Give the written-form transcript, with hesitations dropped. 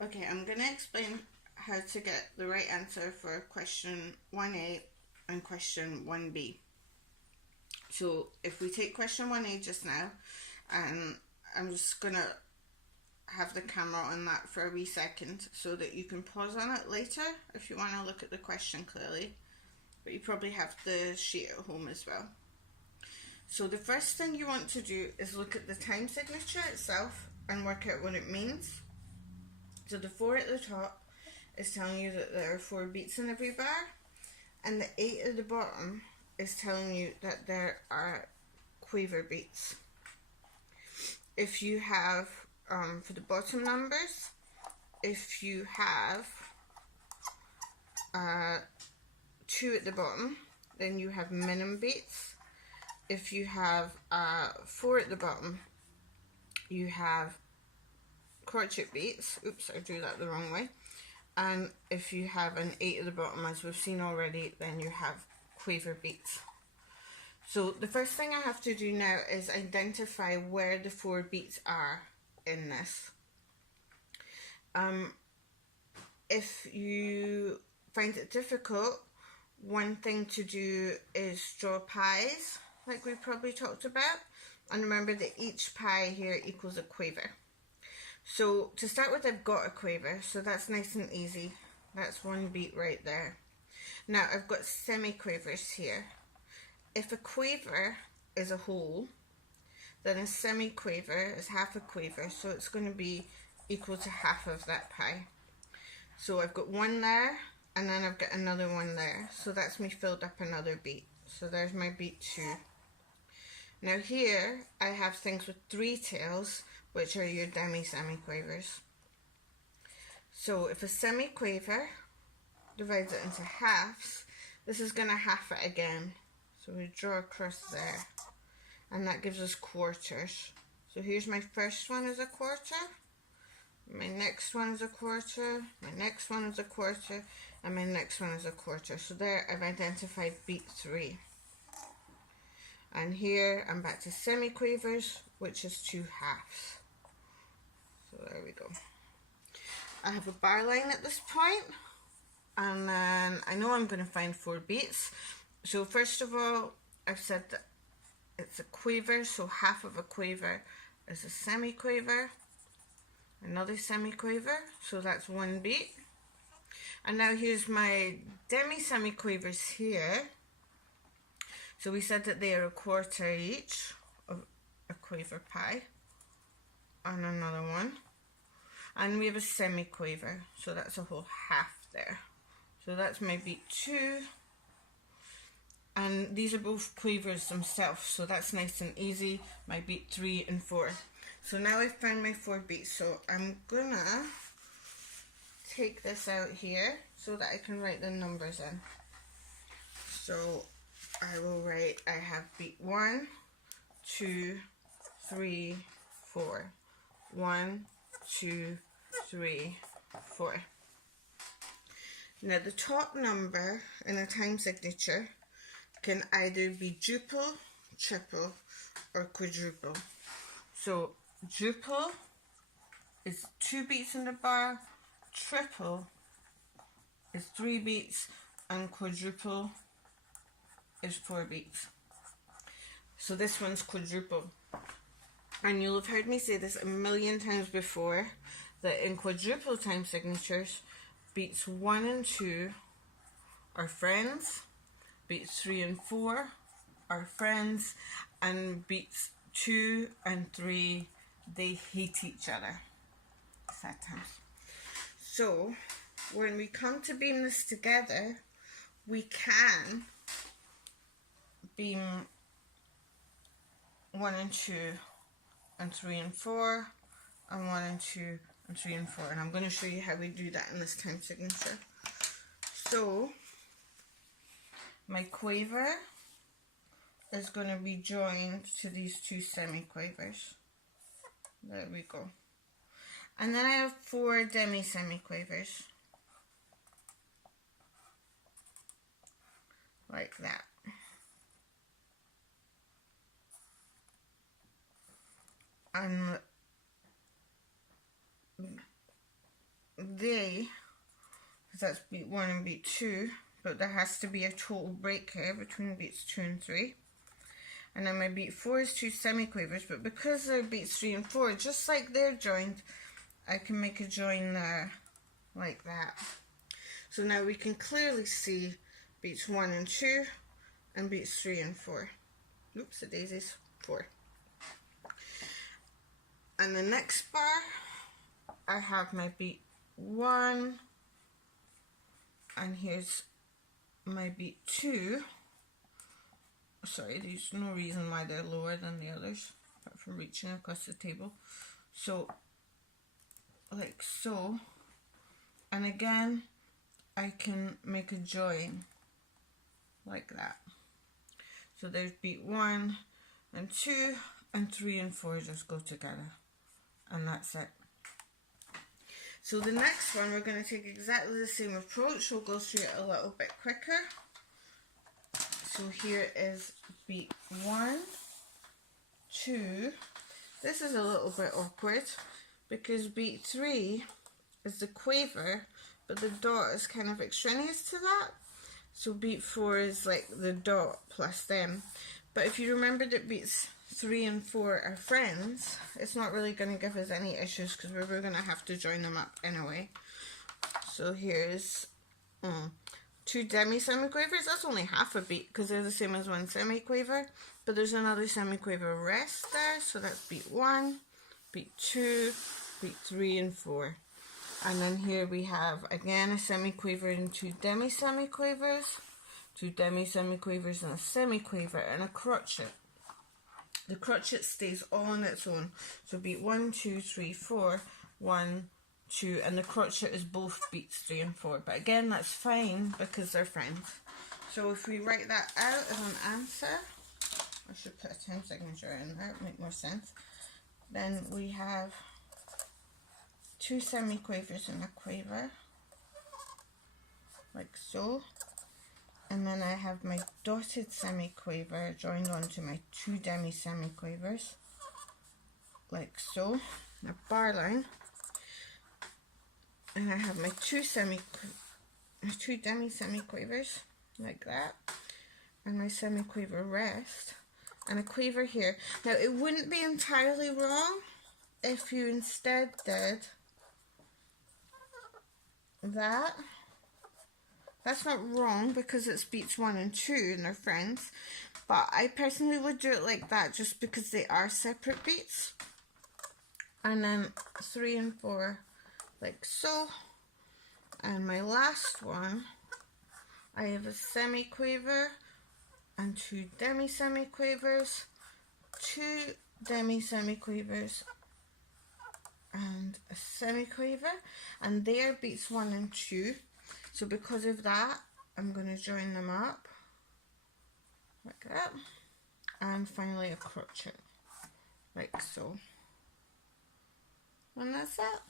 Okay, I'm going to explain how to get the right answer for question 1a and question 1b. So if we take question 1a just now, and I'm just going to have the camera on that for a wee second so that you can pause on it later if you want to look at the question clearly, but you probably have the sheet at home as well. So the first thing you want to do is look at the time signature itself and work out what it means. So the 4 at the top is telling you that there are 4 beats in every bar, and the 8 at the bottom is telling you that there are quaver beats. If you have, for the bottom numbers, if you have 2 at the bottom, then you have minim beats. If you have 4 at the bottom, you have quartet beats. Oops, I drew that the wrong way. And if you have an 8 at the bottom, as we've seen already, then you have quaver beats. So the first thing I have to do now is identify where the 4 beats are in this. If you find it difficult, one thing to do is draw pies, like we probably talked about, and remember that each pie here equals a quaver. So to start with, I've got a quaver, so that's nice and easy. That's 1 beat right there. Now I've got semiquavers here. If a quaver is a whole, then a semiquaver is half a quaver, so it's going to be equal to half of that pie. So I've got 1 there, and then I've got another 1 there, so that's me filled up another beat. So there's my beat 2. Now here I have things with 3 tails, which are your demi-semiquavers. So if a semiquaver divides it into halves, this is going to half it again. So we draw across there, and that gives us quarters. So here's my first one as a quarter, my next one is a quarter, my next one is a quarter, and my next one is a quarter. So there I've identified beat 3. And here I'm back to semiquavers, which is 2 halves. So there we go. I have a bar line at this point, and then I know I'm going to find 4 beats. So first of all, I've said that it's a quaver, so half of a quaver is a semiquaver, another semiquaver, so that's 1 beat. And now here's my demi-semiquavers here. So we said that they are a quarter each of a quaver pie, and another one. And we have a semiquaver, so that's a whole half there. So that's my beat 2. And these are both quavers themselves, so that's nice and easy, my beat 3 and 4. So now I've found my 4 beats, so I'm gonna take this out here so that I can write the numbers in. So I will write, I have beat 1, 2, 3, 4. 1, 2, 3, 4. Now the top number in a time signature can either be duple, triple, or quadruple. So duple is 2 beats in the bar, triple is 3 beats, and quadruple is 4 beats. So this one's quadruple. And you'll have heard me say this a million times before, that in quadruple time signatures, beats 1 and 2 are friends, beats 3 and 4 are friends, and beats 2 and 3, they hate each other. Sad times. So when we come to beam this together, we can beam 1 and 2 and 3 and 4, and 1 and 2 and 3 and 4, and I'm going to show you how we do that in this time signature. So my quaver is going to be joined to these 2 semiquavers. There we go. And then I have 4 demi-semiquavers, like that. And they, because that's beat 1 and beat 2, but there has to be a total break here between beats 2 and 3. And then my beat 4 is 2 semiquavers, but because they're beats 3 and 4, just like they're joined, I can make a join there, like that. So now we can clearly see beats 1 and 2, and beats 3 and 4. Oops, the daisies, 4. And the next bar, I have my beat 1, and here's my beat 2. Sorry, there's no reason why they're lower than the others, apart from reaching across the table. So, like so. And again, I can make a join, like that. So there's beat 1 and 2, and 3 and 4 just go together. And that's it. So the next one, we're going to take exactly the same approach. We'll go through it a little bit quicker. So here is beat 1, 2. This is a little bit awkward because beat 3 is the quaver, but the dot is kind of extraneous to that. So beat 4 is like the dot plus them. But if you remember that beats 3 and 4 are friends, it's not really going to give us any issues because we're going to have to join them up anyway. So here's 2 demi-semiquavers. That's only half a beat because they're the same as 1 semiquaver, but there's another semiquaver rest there, so that's beat 1, beat 2, beat 3 and 4. And then here we have again a semiquaver and 2 demi-semiquavers, 2 demi-semiquavers and a semiquaver and a crotchet. The crotchet stays all on its own, so beat 1, 2, 3, 4, 1, 2, and the crotchet is both beats 3 and 4. But again, that's fine because they're friends. So if we write that out as an answer, I should put a time signature in there, it would make more sense. Then we have 2 semiquavers and a quaver, like so. And then I have my dotted semiquaver joined onto my 2 demi-semiquavers, like so, a bar line. And I have my 2 demi-semiquavers, like that, and my semiquaver rest, and a quaver here. Now it wouldn't be entirely wrong if you instead did that. That's not wrong because it's beats 1 and 2 and they're friends, but I personally would do it like that just because they are separate beats. And then 3 and 4 like so. And my last one, I have a semiquaver and 2 demi-semiquavers, 2 demi-semiquavers and a semiquaver, and they are beats 1 and 2. So because of that, I'm going to join them up like that, and finally a crotchet like so, and that's it.